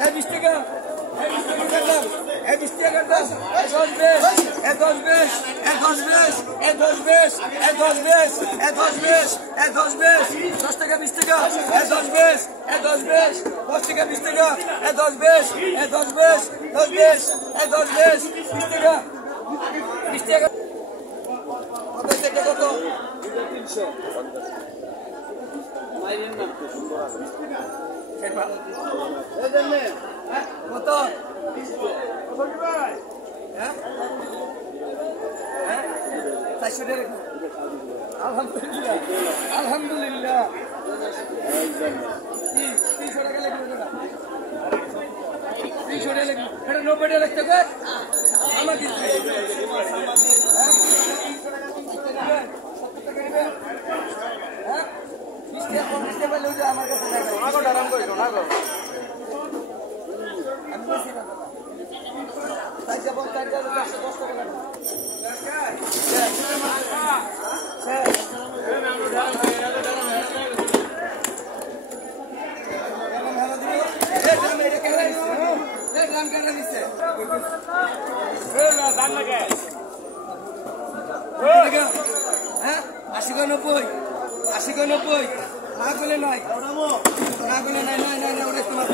20 টাকা 20 টাকা 10 20 10 20 10 20 10 20 10 টাকা 20 টাকা 10 20 10 টাকা 20 টাকা 10 20 10 টাকা 20 টাকা কত টাকা কত 300 মাইরেন না কত হ্যাঁ হ্যাঁ 400 টাকা আলহামদুলিল্লাহ আলহামদুলিল্লাহ 300 টাকা লাগবে না 300 টাকা লাগবে এটা 90 টাকা লাগতে কর আমার দিতে হ্যাঁ 70 টাকা নেবেন হ্যাঁ 20 টাকা 50 টাকা লও যে আমার কাছে না আগো আরাম করি না আগো আমি বলছি না তাই যাব তাই যাব 10 টাকা লাগবে হ্যাঁ 80 90 না বলে নয় নাই ওটা তোমার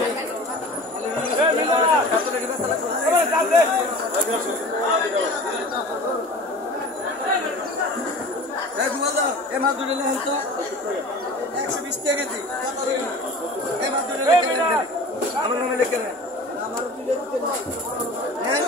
এ মাছ ধরে নেন তো 120 টাকা দিই এ মাছ ধরে আমার নামে লিখে নেন আমারও তুলে দিতে না হ্যাঁ